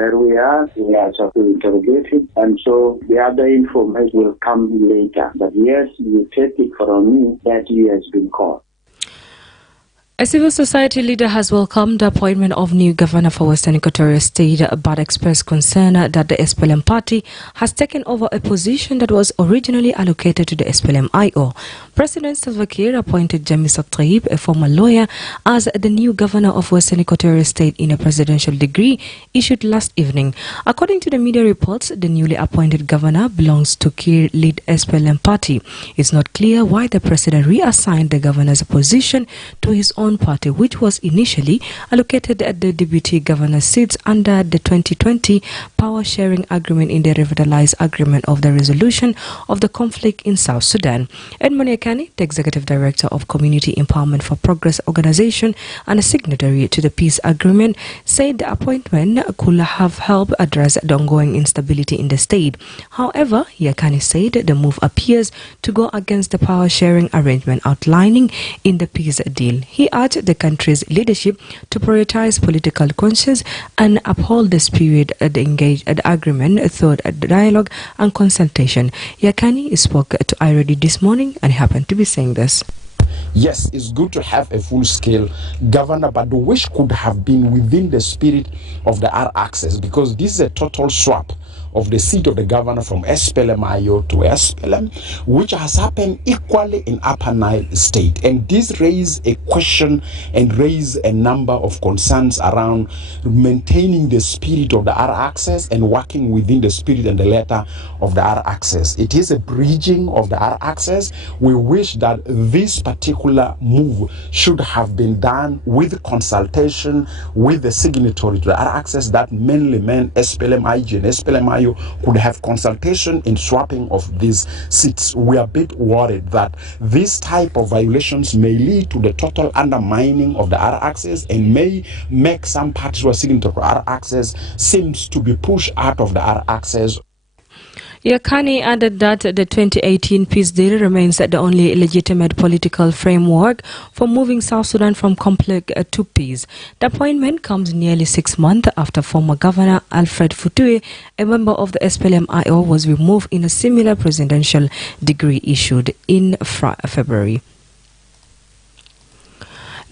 where we are sort of interrogated, and so the other information will come later. But yes, you take it from me that he has been caught. A civil society leader has welcomed the appointment of new governor for Western Equatoria State, but expressed concern that the SPLM party has taken over a position that was originally allocated to the SPLM-IO. President Salva Kiir appointed Jamisa Taib, a former lawyer, as the new governor of Western Equatoria State in a presidential decree issued last evening. According to the media reports, the newly appointed governor belongs to Kiir-led SPLM party. It's not clear why the president reassigned the governor's position to his own party, which was initially allocated at the deputy governor seats under the 2020 power sharing agreement in the revitalized agreement of the resolution of the conflict in South Sudan. Edmond Yakani, the executive director of Community Empowerment for Progress organization and a signatory to the peace agreement, said the appointment could have helped address the ongoing instability in the state. However, Yakani said the move appears to go against the power sharing arrangement outlining in the peace deal. He urged the country's leadership to prioritize political conscience and uphold the spirit of the engaged agreement through dialogue and consultation. Yakani spoke to iRadio this morning and happened to be saying this. Yes, it's good to have a full-scale governor, but the wish could have been within the spirit of the R-axis, because this is a total swap of the seat of the governor from SPLM-IO to SPLM, which has happened equally in Upper Nile State. And this raised a question and raised a number of concerns around maintaining the spirit of the R-axis and working within the spirit and the letter of the R-axis. It is a bridging of the R-axis. We wish that this particular move should have been done with consultation with the signatory to the R-axis, that mainly meant SPLM-IG and SPLM-IO could have consultation in swapping of these seats. We are a bit worried that this type of violations may lead to the total undermining of the R-axis and may make some parties who are seeking to R-axis seems to be pushed out of the R-axis. Yakani added that the 2018 peace deal remains the only legitimate political framework for moving South Sudan from conflict to peace. The appointment comes nearly 6 months after former Governor Alfred Futue, a member of the SPLM-IO, was removed in a similar presidential decree issued in February.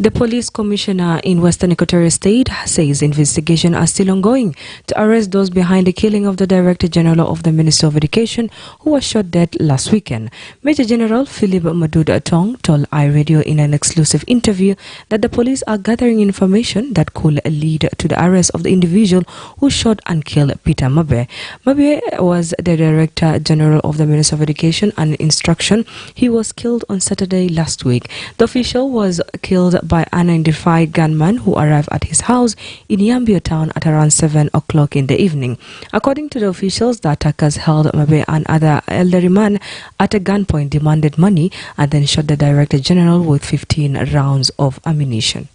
The police commissioner in Western Equatoria State says investigations are still ongoing to arrest those behind the killing of the Director General of the Ministry of Education, who was shot dead last weekend. Major General Philip Maduda Tong told iRadio in an exclusive interview that the police are gathering information that could lead to the arrest of the individual who shot and killed Peter Mabe. Mabe was the Director General of the Ministry of Education and Instruction. He was killed on Saturday last week. The official was killed by an unidentified gunman who arrived at his house in Yambio town at around 7 o'clock in the evening. According to the officials, the attackers held Mabe and other elderly man at a gunpoint, demanded money, and then shot the Director General with 15 rounds of ammunition.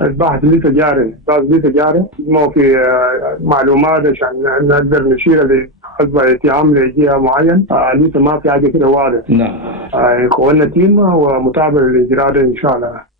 البحث لسه جاري ما في معلومات عشان نقدر نشير لحسب اتهام لجهه معين لسه ما في حاجه كده واضح. نعم. قوّنا تيم ومتابعه للاجراءات ان شاء الله.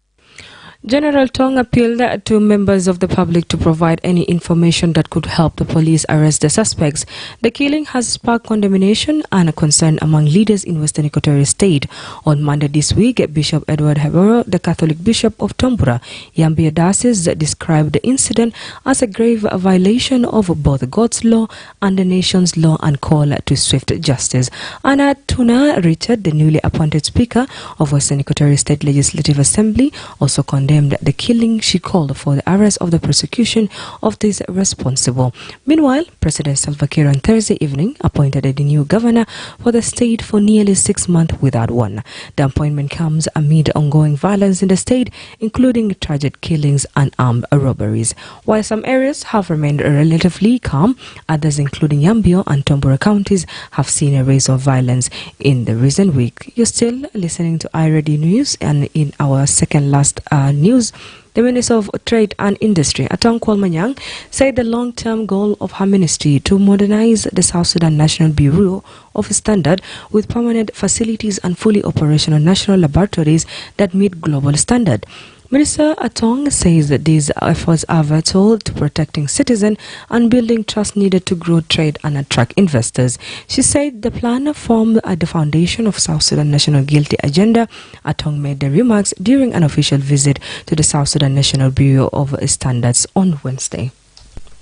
General Tong appealed to members of the public to provide any information that could help the police arrest the suspects. The killing has sparked condemnation and concern among leaders in Western Equatoria State. On Monday this week, Bishop Edward Heboro, the Catholic Bishop of Tombora, Yambio Diocese, described the incident as a grave violation of both God's law and the nation's law and called to swift justice. Anna Tuna Richard, the newly appointed Speaker of Western Equatoria State Legislative Assembly, also condemned the killing. She called for the arrest of the prosecution of these responsible. Meanwhile, President Salva Kiir on Thursday evening appointed a new governor for the state for nearly 6 months without one. The appointment comes amid ongoing violence in the state, including tragic killings and armed robberies. While some areas have remained relatively calm, others including Yambio and Tombora counties have seen a rise of violence in the recent week. You're still listening to iRadio News, and in our second last news, the Minister of Trade and Industry, Atong Kwalmanyang, said the long-term goal of her ministry to modernize the South Sudan National Bureau of Standard with permanent facilities and fully operational national laboratories that meet global standard. Minister Atong says that these efforts are vital to protecting citizens and building trust needed to grow trade and attract investors. She said the plan formed at the foundation of South Sudan National Guilty Agenda. Atong made the remarks during an official visit to the South Sudan National Bureau of Standards on Wednesday.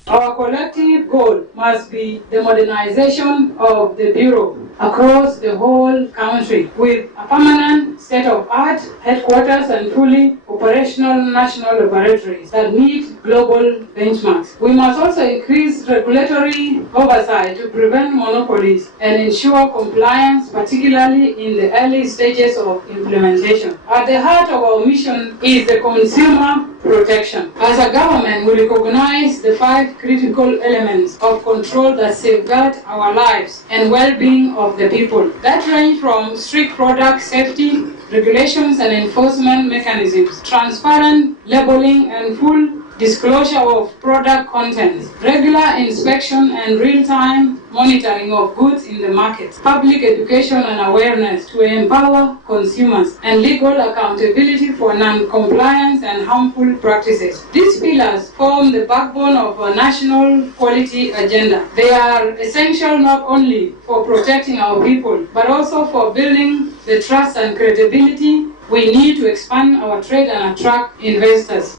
Our collective goal must be the modernization of the Bureau across the whole country with a permanent state-of-art headquarters and fully operational national laboratories that meet global benchmarks. We must also increase regulatory oversight to prevent monopolies and ensure compliance, particularly in the early stages of implementation. At the heart of our mission is the consumer protection. As a government, we recognize the 5 critical elements of control that safeguard our lives and well-being of the people. That range from strict product safety, regulations and enforcement mechanisms, transparent labeling and full disclosure of product contents, regular inspection and real-time monitoring of goods in the market, public education and awareness to empower consumers, and legal accountability for non-compliance and harmful practices. These pillars form the backbone of our national quality agenda. They are essential not only for protecting our people, but also for building the trust and credibility we need to expand our trade and attract investors.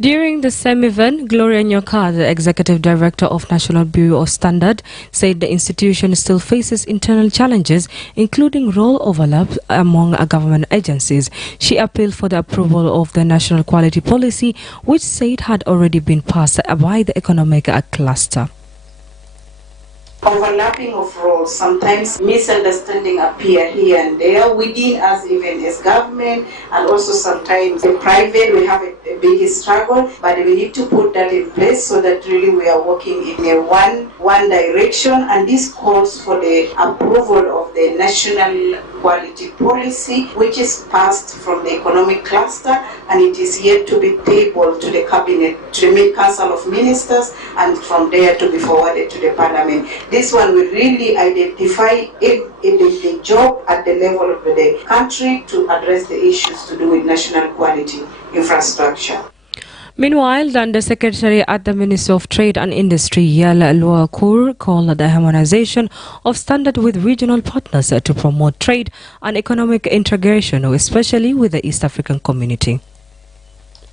During the same event, Gloria Nyoka, the Executive Director of National Bureau of Standards, said the institution still faces internal challenges, including role overlap among government agencies. She appealed for the approval of the National Quality Policy, which said had already been passed by the economic cluster. Overlapping of roles, sometimes misunderstanding appear here and there within us, even as government, and also sometimes the private. We have a big struggle, but we need to put that in place so that really we are working in a one direction. And this calls for the approval of the National Quality Policy, which is passed from the economic cluster, and it is yet to be tabled to the cabinet, to the Council of Ministers, and from there to be forwarded to the Parliament. This one will really identify the job at the level of the country to address the issues to do with national quality infrastructure. Meanwhile, the Undersecretary at the Ministry of Trade and Industry, Yala Luakur, called the harmonization of standards with regional partners to promote trade and economic integration, especially with the East African community.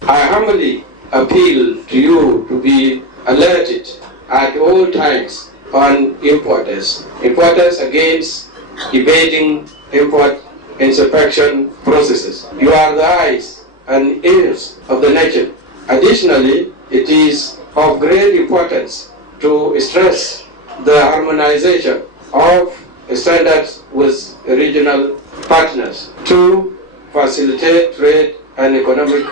I humbly appeal to you to be alerted at all times on importers against evading import inspection processes. You are the eyes and ears of the nation. Additionally, it is of great importance to stress the harmonization of standards with regional partners to facilitate trade and economic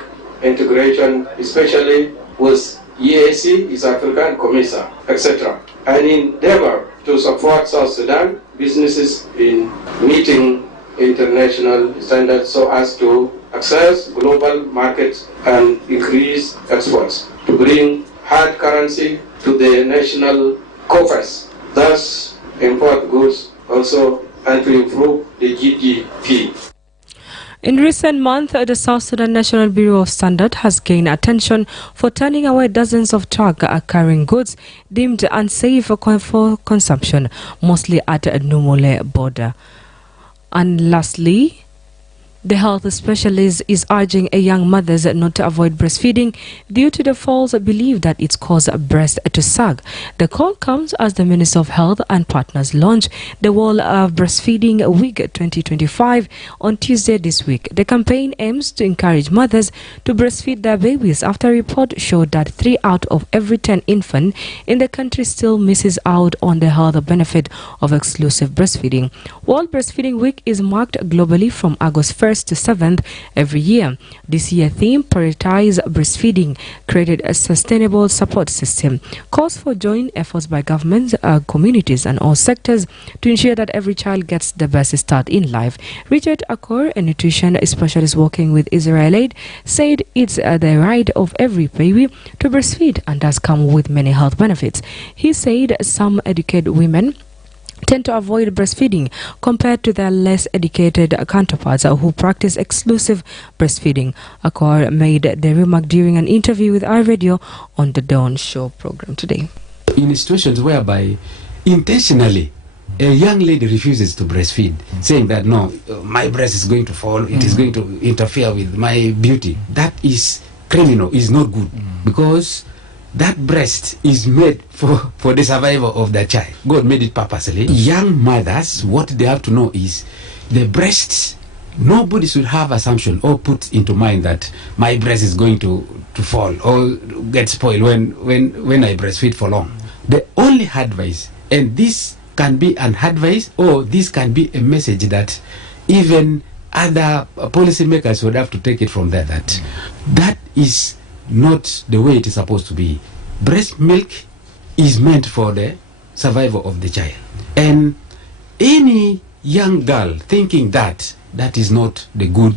integration, especially with EAC, East African, COMESA, etc. An endeavor to support South Sudan businesses in meeting international standards so as to access global markets and increase exports, to bring hard currency to the national coffers, thus import goods also, and to improve the GDP. In recent months, the South Sudan National Bureau of Standards has gained attention for turning away dozens of trucks carrying goods deemed unsafe for consumption, mostly at the Numole border. And lastly, the health specialist is urging young mothers not to avoid breastfeeding due to the false belief that it causes breast to sag. The call comes as the Minister of Health and Partners launch the World Breastfeeding Week 2025 on Tuesday this week. The campaign aims to encourage mothers to breastfeed their babies after a report showed that 3 out of every 10 infants in the country still misses out on the health benefit of exclusive breastfeeding. World Breastfeeding Week is marked globally from August 1st to 7th every year. This year theme prioritize breastfeeding, created a sustainable support system, calls for joint efforts by governments, communities and all sectors to ensure that every child gets the best start in life. Richard Akor, a nutrition specialist working with Israel Aid, said it's the right of every baby to breastfeed and does come with many health benefits. He said some educated women tend to avoid breastfeeding compared to their less educated counterparts who practice exclusive breastfeeding. Akor made the remark during an interview with iRadio on the Dawn Show program today. In situations whereby intentionally a young lady refuses to breastfeed, saying that no, my breast is going to fall, it is going to interfere with my beauty, that is criminal, is not good, because that breast is made for the survival of the child. God made it purposely. Young mothers, what they have to know is the breasts, nobody should have assumption or put into mind that my breast is going to fall or get spoiled when I breastfeed for long. The only advice, and this can be an advice or this can be a message that even other policymakers would have to take it from there, that is not the way it is supposed to be. Breast milk is meant for the survival of the child, and any young girl thinking that is not the good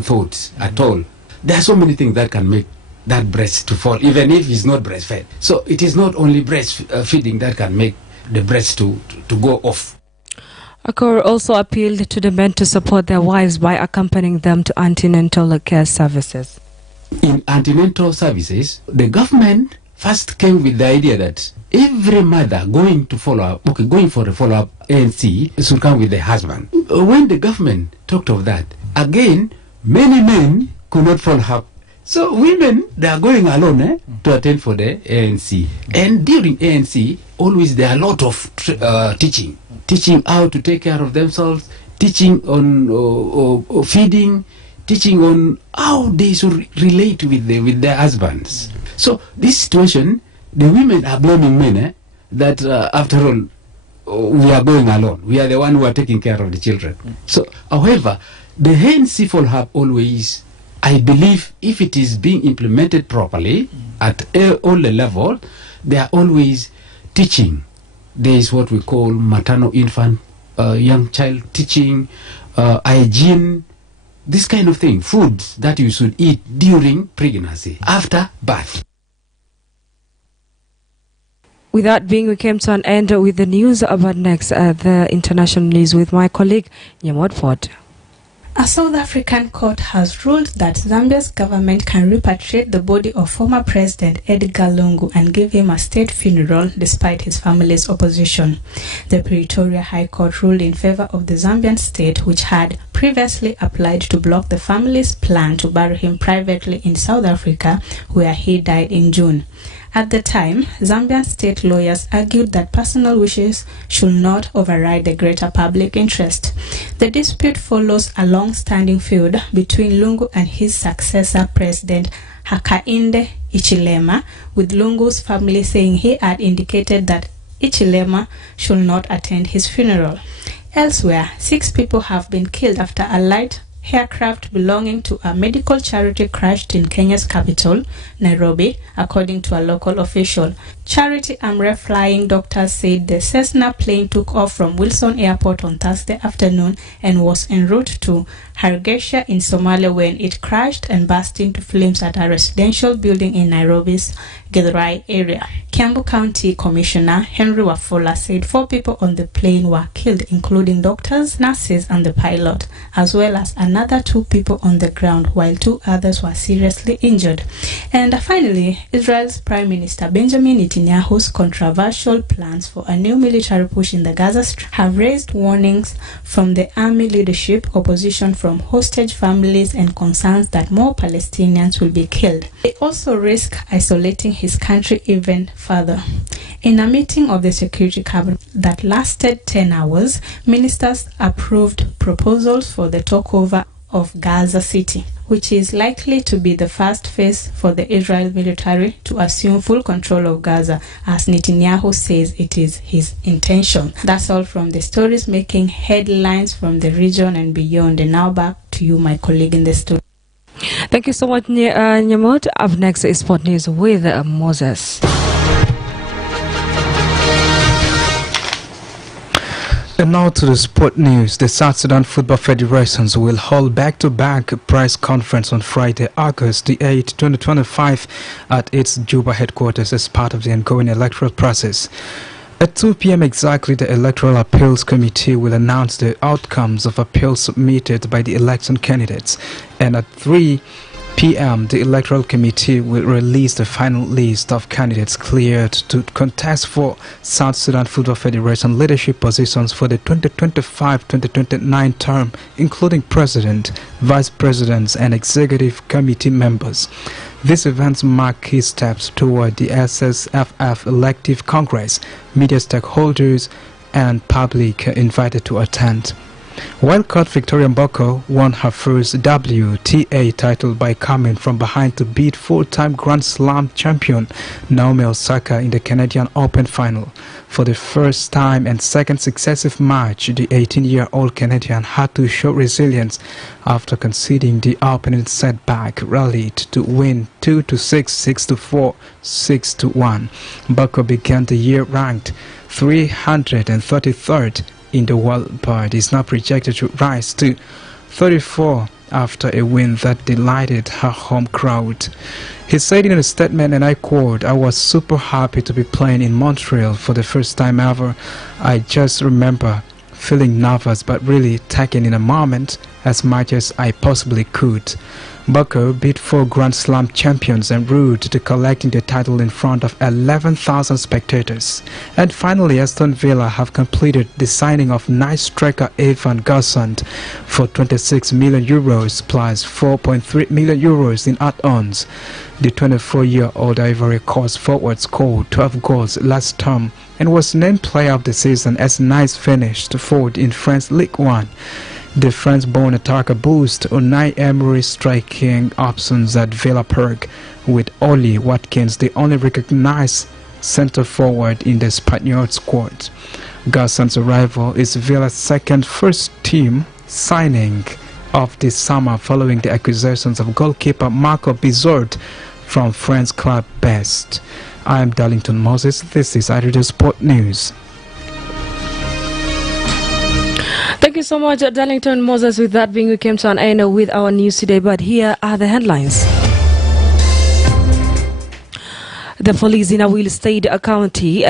thoughts at all. There are so many things that can make that breast to fall, even if it's not breastfed. So it is not only breastfeeding that can make the breast to go off. Akor also appealed to the men to support their wives by accompanying them to antenatal care services. In antenatal services, the government first came with the idea that every mother going for a follow-up ANC should come with the husband. When the government talked of that, again, many men could not follow up. So women, they are going alone to attend for the ANC. And during ANC, always there are a lot of teaching how to take care of themselves, teaching on feeding, teaching on how they should relate with their husbands. So this situation, the women are blaming men that after all, we are going alone. We are the one who are taking care of the children. So, however, the ANC follow-up always, I believe, if it is being implemented properly at all the level, they are always teaching. There is what we call maternal infant, young child teaching, hygiene, this kind of thing, foods that you should eat during pregnancy, after birth. With that being, we came to an end with the news. About next, the international news with my colleague, Nyamot Ford. A South African court has ruled that Zambia's government can repatriate the body of former President Edgar Lungu and give him a state funeral despite his family's opposition. The Pretoria High Court ruled in favor of the Zambian state, which had previously applied to block the family's plan to bury him privately in South Africa, where he died in June. At the time, Zambian state lawyers argued that personal wishes should not override the greater public interest. The dispute follows a long-standing feud between Lungu and his successor, President Hakainde Hichilema, with Lungu's family saying he had indicated that Hichilema should not attend his funeral. Elsewhere, 6 people have been killed after a light aircraft belonging to a medical charity crashed in Kenya's capital, Nairobi, according to a local official. Charity Amref Flying Doctors said the Cessna plane took off from Wilson Airport on Thursday afternoon and was en route to Hargeisa in Somalia when it crashed and burst into flames at a residential building in Nairobi's Githurai area. Kiambu County Commissioner Henry Wafula said 4 people on the plane were killed, including doctors, nurses, and the pilot, as well as another 2 people on the ground, while 2 others were seriously injured. And finally, Israel's Prime Minister Benjamin Netanyahu's controversial plans for a new military push in the Gaza Strip have raised warnings from the army leadership, opposition from hostage families, and concerns that more Palestinians will be killed. They also risk isolating his country even further. In a meeting of the Security Cabinet that lasted 10 hours, ministers approved proposals for the takeover of Gaza City, which is likely to be the first phase for the Israel military to assume full control of Gaza, as Netanyahu says it is his intention. That's all from the stories making headlines from the region and beyond. And now back to you, my colleague in the studio. Thank you so much, Nyamot. Up next is Sport News with Moses. And now to the sport news. The South Sudan Football Federations will hold back-to-back press conference on Friday, August the 8th, 2025 at its Juba headquarters as part of the ongoing electoral process. At 2 p.m. exactly, the Electoral Appeals Committee will announce the outcomes of appeals submitted by the election candidates. And at 3 p.m., the Electoral Committee will release the final list of candidates cleared to contest for South Sudan Football Federation leadership positions for the 2025-2029 term, including president, vice presidents, and executive committee members. These events mark key steps toward the SSFF elective Congress. Media stakeholders and public are invited to attend. Wildcard Victoria Mboko won her first WTA title by coming from behind to beat four-time Grand Slam champion Naomi Osaka in the Canadian Open final. For the first time and second successive match, the 18-year-old Canadian had to show resilience after conceding the opening setback, rallied to win 2-6, 6-4, 6-1. Mboko began the year ranked 333rd in the world, but is now projected to rise to 34 after a win that delighted her home crowd. He said in a statement, and I quote, "I was super happy to be playing in Montreal for the first time ever. I just remember feeling nervous but really taking in a moment as much as I possibly could." Mboko beat four Grand Slam champions en route to collecting the title in front of 11,000 spectators. And finally, Aston Villa have completed the signing of nice striker Evan Gassant for €26 million plus €4.3 million in add-ons. The 24-year-old Ivory Coast forward scored 12 goals last term and was named player of the season as Nice finished fourth in French Ligue 1. The France-born attacker boosts Unai Emery's striking options at Villa Park, with Oli Watkins the only recognized centre-forward in the Spaniard squad. Gassant's arrival is Villa's second first-team signing of this summer following the acquisitions of goalkeeper Marco Bizot from French club Best. I am Darlington Moses. This is iRadio Sport News. Thank you so much, Darlington Moses. With that being, we came to an end with our news today, but here are the headlines. The police in Awil State County,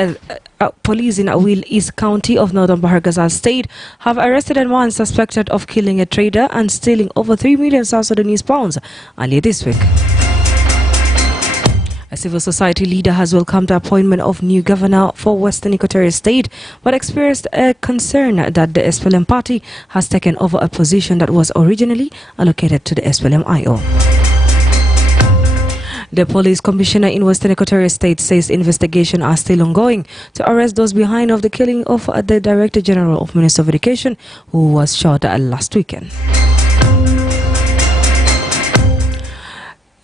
police in Awil East County of Northern Bahar Ghazal State have arrested a man suspected of killing a trader and stealing over 3 million South Sudanese pounds earlier this week. A civil society leader has welcomed the appointment of new governor for Western Equatoria State, but expressed a concern that the SPLM party has taken over a position that was originally allocated to the SPLM-IO. The police commissioner in Western Equatoria State says investigations are still ongoing to arrest those behind of the killing of the Director General of Ministry of Education, who was shot last weekend.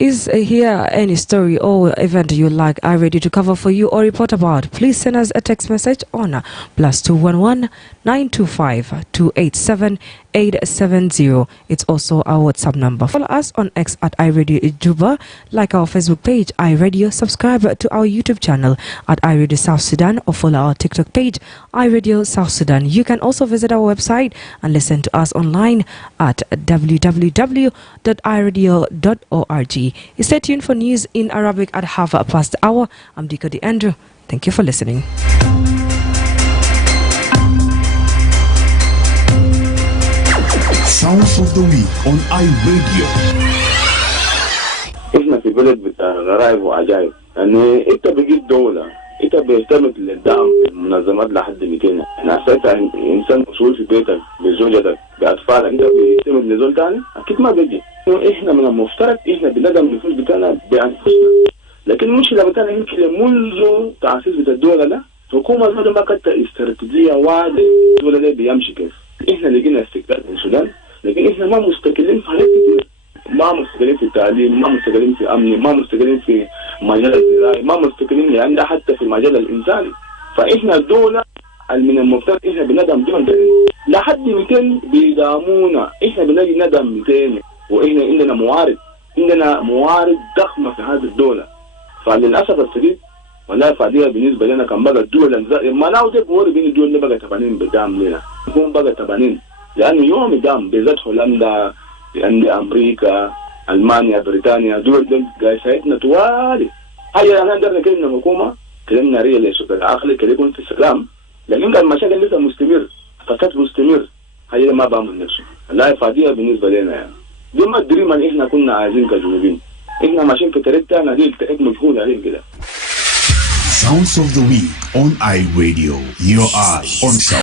Is here any story or event you'd like iRadio to cover for you or report about? Please send us a text message on +211 925 287 870. It's also our WhatsApp number. Follow us on X at iRadio Juba, like our Facebook page iRadio, subscribe to our YouTube channel at iRadio South Sudan, or follow our TikTok page iRadio South Sudan. You can also visit our website and listen to us online at www.iradio.org. Stay tuned for news in Arabic at 1:30. I'm Diko the Andrew. Thank you for listening. Sounds of the Week on iRadio. احنا في بلد بتاع غرايب وعجائب، يعني انت بقيت دولة، انت بيعتمد للدعم المنظمات لحد 200. انا حسيت انسان مسؤول في بيتك بزوجتك باطفالك، انت بيعتمد لزول تاني اكيد ما بيجي. احنا من المفترض احنا بندعم النفوس بتاعنا بانفسنا، لكن المشكله بتاعنا يمكن منذ تاسيس الدوله ده الحكومه ما كانت استراتيجيه واحده الدوله ده بيمشي كيف. احنا لقينا استقلال من السودان، لكن احنا ما مستقلين في حاجات كتير، ما مستقلين في التعليم، ما مستقلين في امن، ما مستقلين في مجال الزراعي، ما مستقلين يعني حتى في المجال الانساني. فاحنا الدوله من المفترض احنا بندعم دول لحد 200 بيدعمونا، احنا بنجي ندعم 200 واحنا عندنا موارد ضخمه في هذه الدوله. فللاسف الشديد والله فعليها بالنسبه لنا كان بقى الدول ما ناو ده بوري بين الدول اللي بقى تبانين بدعم لنا، هم بقى تبانين لانه يوم دعم بالذات هولندا، عند امريكا، المانيا، بريطانيا، دول قاعد ساعتنا طوالي. هيا انا نقدر نكلم الحكومه كلام ناريه لصوت العقل كده يكون في السلام. لكن المشاكل لسه مستمر، فساد مستمر، هي ما بعمل نفسه لا افاديه بالنسبه لنا يعني. دي ما الدريم اللي احنا كنا عايزين كجنوبيين، احنا ماشيين في طريق تاني دي التقيت مجهول عليه كده. Sounds of the Week on iRadio. You are on